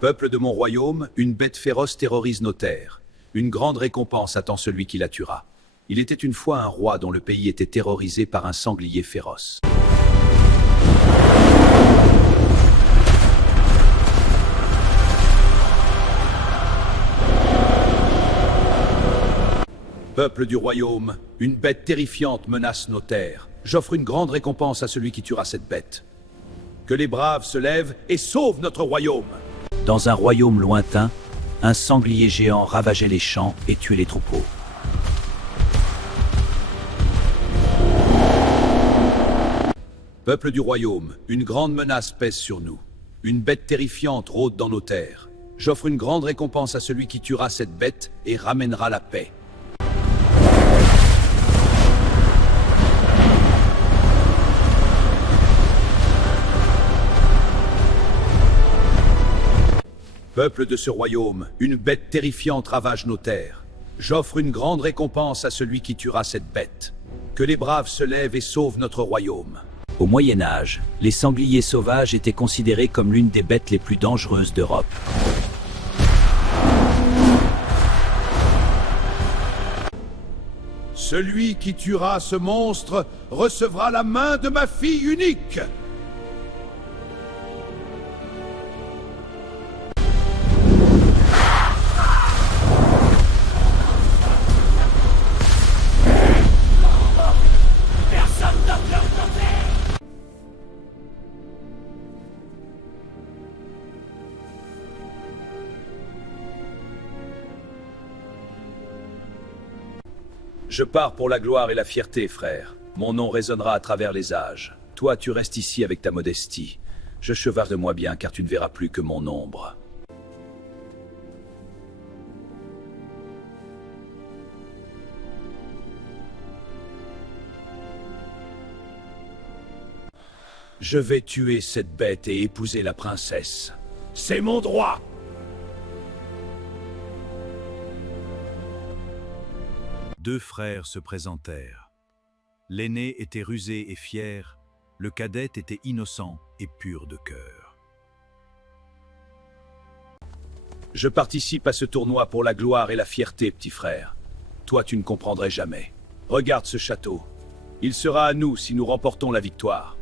Peuple de mon royaume, une bête féroce terrorise nos terres. Une grande récompense attend celui qui la tuera. Il était une fois un roi dont le pays était terrorisé par un sanglier féroce. Peuple du royaume, une bête terrifiante menace nos terres. J'offre une grande récompense à celui qui tuera cette bête. Que les braves se lèvent et sauvent notre royaume. Dans un royaume lointain, un sanglier géant ravageait les champs et tuait les troupeaux. Peuple du royaume, une grande menace pèse sur nous. Une bête terrifiante rôde dans nos terres. J'offre une grande récompense à celui qui tuera cette bête et ramènera la paix. Peuple de ce royaume, une bête terrifiante ravage nos terres. J'offre une grande récompense à celui qui tuera cette bête. Que les braves se lèvent et sauvent notre royaume. Au Moyen-Âge, les sangliers sauvages étaient considérés comme l'une des bêtes les plus dangereuses d'Europe. Celui qui tuera ce monstre recevra la main de ma fille unique. Je pars pour la gloire et la fierté, frère. Mon nom résonnera à travers les âges. Toi, tu restes ici avec ta modestie. Je chevarde-moi bien, car tu ne verras plus que mon ombre. Je vais tuer cette bête et épouser la princesse. C'est mon droit! Deux frères se présentèrent. L'aîné était rusé et fier, le cadet était innocent et pur de cœur. Je participe à ce tournoi pour la gloire et la fierté, petit frère. Toi, tu ne comprendrais jamais. Regarde ce château. Il sera à nous si nous remportons la victoire.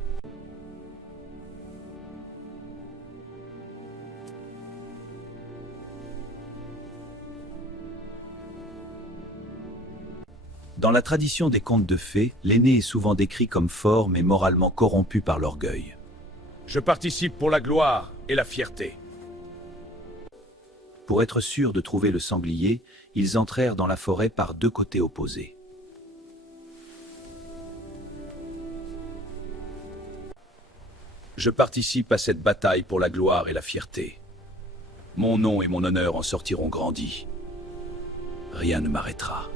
Dans la tradition des contes de fées, l'aîné est souvent décrit comme fort mais moralement corrompu par l'orgueil. Je participe pour la gloire et la fierté. Pour être sûr de trouver le sanglier, ils entrèrent dans la forêt par deux côtés opposés. Je participe à cette bataille pour la gloire et la fierté. Mon nom et mon honneur en sortiront grandis. Rien ne m'arrêtera.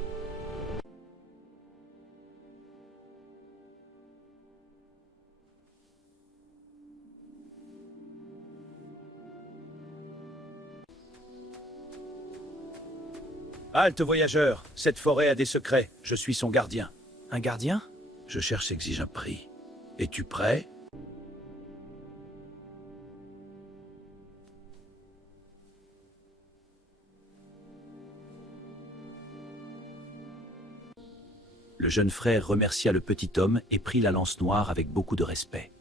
Halte, voyageur. Cette forêt a des secrets. Je suis son gardien. Un gardien? Je cherche exige un prix. Es-tu prêt? Le jeune frère remercia le petit homme et prit la lance noire avec beaucoup de respect.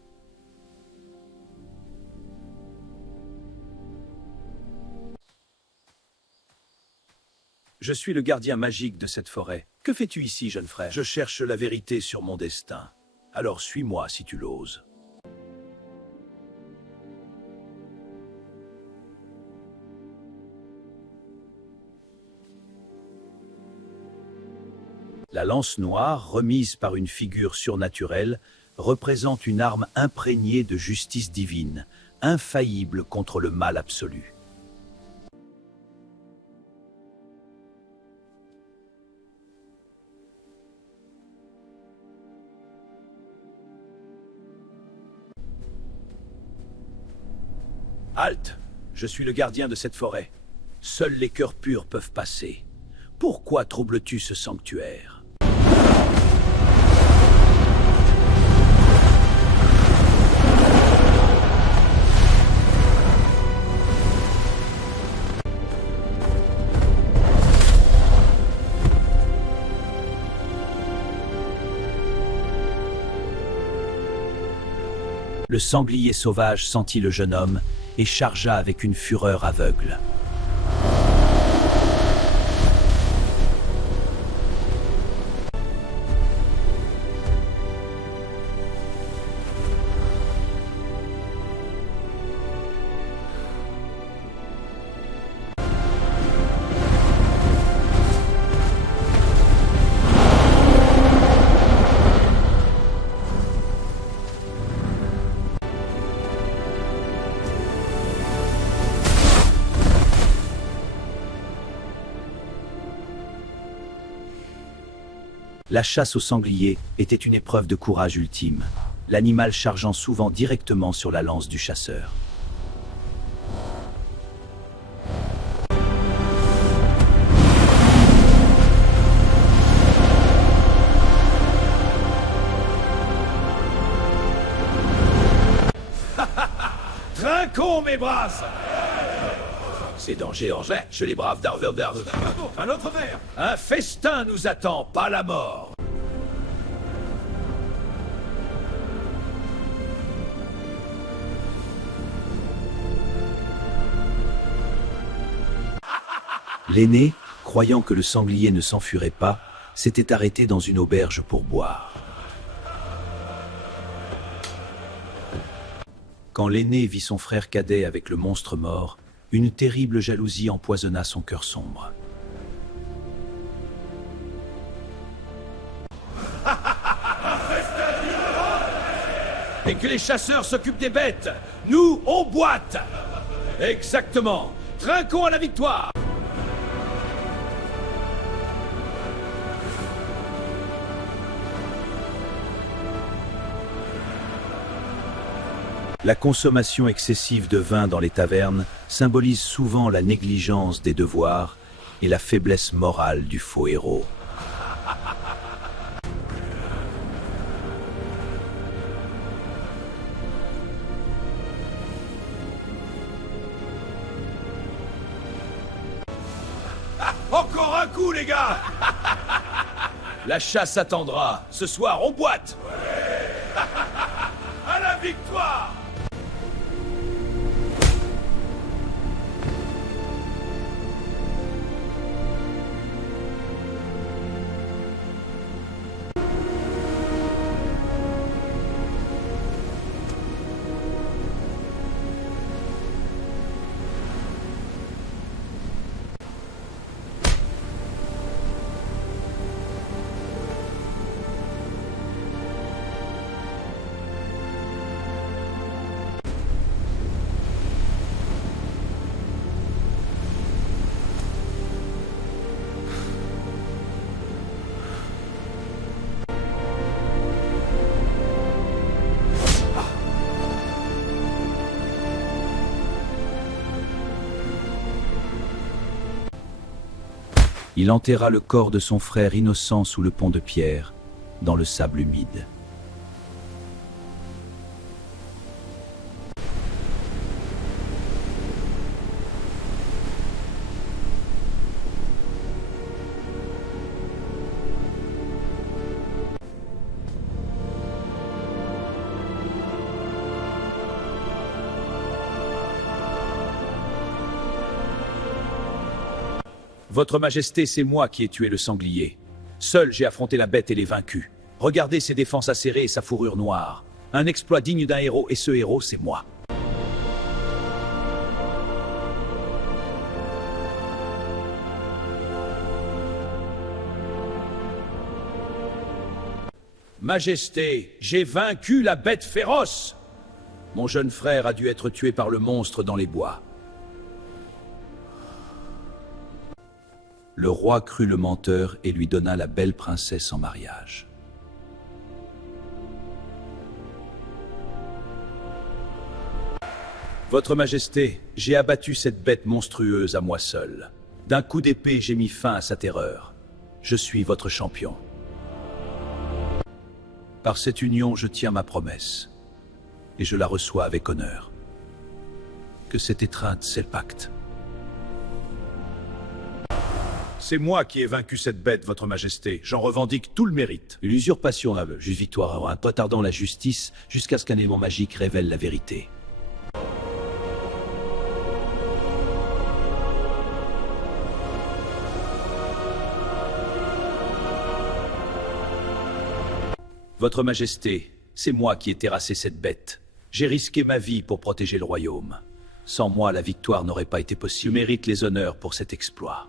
Je suis le gardien magique de cette forêt. Que fais-tu ici, jeune frère? Je cherche la vérité sur mon destin. Alors suis-moi si tu l'oses. La lance noire, remise par une figure surnaturelle, représente une arme imprégnée de justice divine, infaillible contre le mal absolu. Halte! Je suis le gardien de cette forêt. Seuls les cœurs purs peuvent passer. Pourquoi troubles-tu ce sanctuaire? Le sanglier sauvage sentit le jeune homme et chargea avec une fureur aveugle. La chasse au sanglier était une épreuve de courage ultime, l'animal chargeant souvent directement sur la lance du chasseur. Trinquons, mes braves! C'est danger en jeu, je les brave d'Arverberg. Un autre verre! Un festin nous attend, pas la mort. L'aîné, croyant que le sanglier ne s'enfuirait pas, s'était arrêté dans une auberge pour boire. Quand l'aîné vit son frère cadet avec le monstre mort, une terrible jalousie empoisonna son cœur sombre. Et que les chasseurs s'occupent des bêtes! Nous, on boite! Exactement! Trinquons à la victoire! La consommation excessive de vin dans les tavernes symbolise souvent la négligence des devoirs et la faiblesse morale du faux héros. Encore un coup, les gars! La chasse attendra. Ce soir, on boite! À la victoire! Il enterra le corps de son frère innocent sous le pont de pierre, dans le sable humide. Votre Majesté, c'est moi qui ai tué le sanglier. Seul j'ai affronté la bête et l'ai vaincu. Regardez ses défenses acérées et sa fourrure noire. Un exploit digne d'un héros, et ce héros, c'est moi. Majesté, j'ai vaincu la bête féroce! Mon jeune frère a dû être tué par le monstre dans les bois. Le roi crut le menteur et lui donna la belle princesse en mariage. Votre Majesté, j'ai abattu cette bête monstrueuse à moi seul. D'un coup d'épée, j'ai mis fin à sa terreur. Je suis votre champion. Par cette union, je tiens ma promesse, et je la reçois avec honneur. Que cette étreinte, c'est le pacte. C'est moi qui ai vaincu cette bête, votre majesté. J'en revendique tout le mérite. L'usurpation a juste victoire en retardant la justice jusqu'à ce qu'un élément magique révèle la vérité. Votre majesté, c'est moi qui ai terrassé cette bête. J'ai risqué ma vie pour protéger le royaume. Sans moi, la victoire n'aurait pas été possible. Je mérite les honneurs pour cet exploit.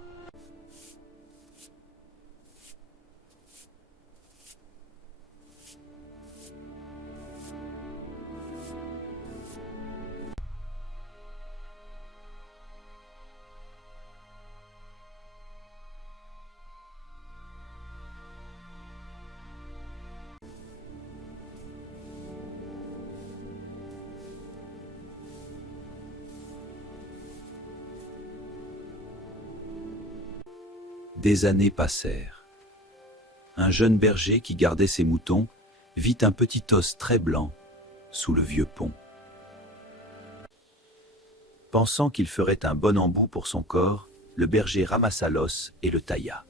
Des années passèrent. Un jeune berger qui gardait ses moutons vit un petit os très blanc sous le vieux pont. Pensant qu'il ferait un bon embout pour son corps, le berger ramassa l'os et le tailla.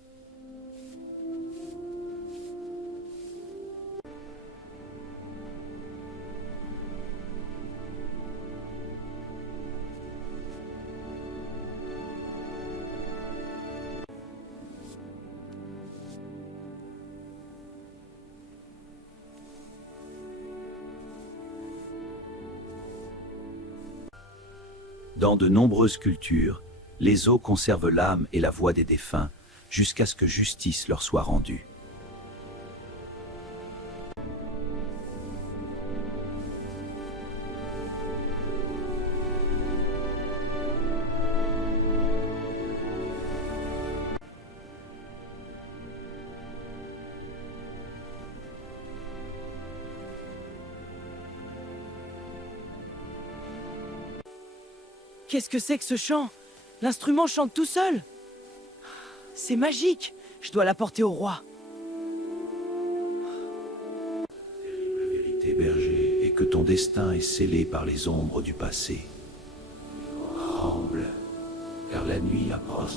Dans de nombreuses cultures, les os conservent l'âme et la voix des défunts jusqu'à ce que justice leur soit rendue. Qu'est-ce que c'est que ce chant? L'instrument chante tout seul. C'est magique. Je dois l'apporter au roi. La vérité, berger, est que ton destin est scellé par les ombres du passé. Tremble, car la nuit approche.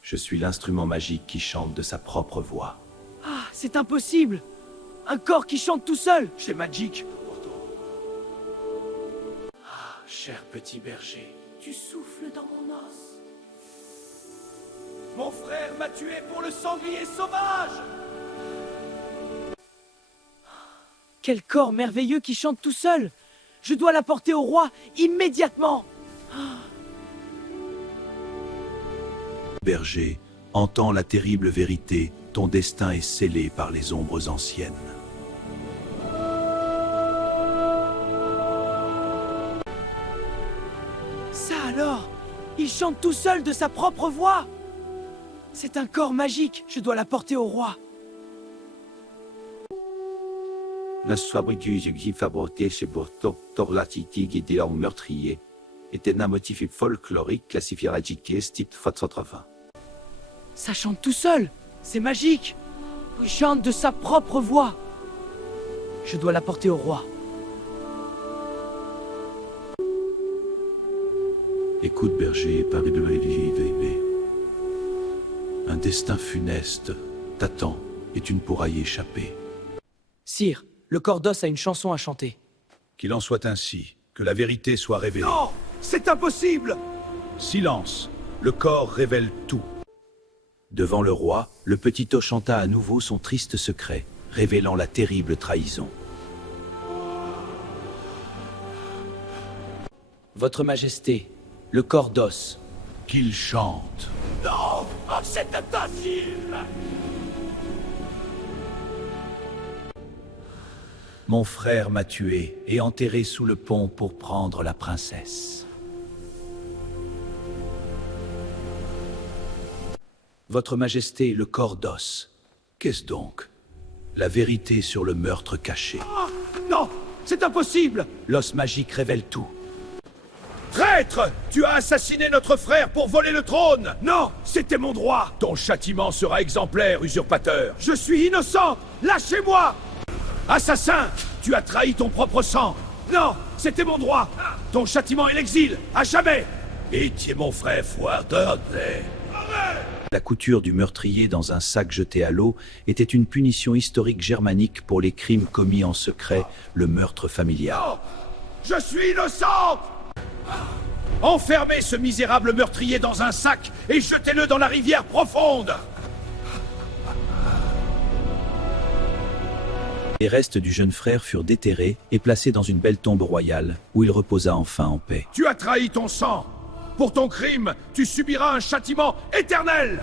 Je suis l'instrument magique qui chante de sa propre voix. Ah, c'est impossible. Un corps qui chante tout seul. C'est magique. Cher petit berger, Tu souffles dans mon os. mon frère m'a tué pour le sanglier sauvage! Quel corps merveilleux qui chante tout seul. Je dois l'apporter au roi immédiatement. Berger, entends la terrible vérité, ton destin est scellé par les ombres anciennes. Ça alors, il chante tout seul de sa propre voix. C'est un corps magique, je dois l'apporter au roi. La fabrique qui fabriquait chez Borto, Torlatiti qui était un meurtrier, était un motif folklorique classifié à type 480. Ça chante tout seul, c'est magique. Il chante de sa propre voix. Je dois l'apporter au roi. Écoute, berger, un destin funeste t'attend et tu ne pourras y échapper. Sire, le corps d'os a une chanson à chanter. Qu'il en soit ainsi, que la vérité soit révélée. Non, c'est impossible! Silence, le corps révèle tout. Devant le roi, le petit os chanta à nouveau son triste secret, révélant la terrible trahison. Votre Majesté, le corps d'os. Qu'il chante. Non, c'est impossible! Mon frère m'a tué et enterré sous le pont pour prendre la princesse. Votre Majesté, le corps d'os. Qu'est-ce donc? La vérité sur le meurtre caché. Ah, non, c'est impossible! L'os magique révèle tout. Traître! Tu as assassiné notre frère pour voler le trône! Non, c'était mon droit! Ton châtiment sera exemplaire, usurpateur! Je suis innocent! Lâchez-moi! Assassin! Tu as trahi ton propre sang! Non, c'était mon droit! Ton châtiment est l'exil, à jamais! Pitié, mon frère, faut ardeur. La couture du meurtrier dans un sac jeté à l'eau était une punition historique germanique pour les crimes commis en secret, le meurtre familial. Non! Je suis innocente! Enfermez ce misérable meurtrier dans un sac et jetez-le dans la rivière profonde! Les restes du jeune frère furent déterrés et placés dans une belle tombe royale, où il reposa enfin en paix. Tu as trahi ton sang! Pour ton crime, tu subiras un châtiment éternel!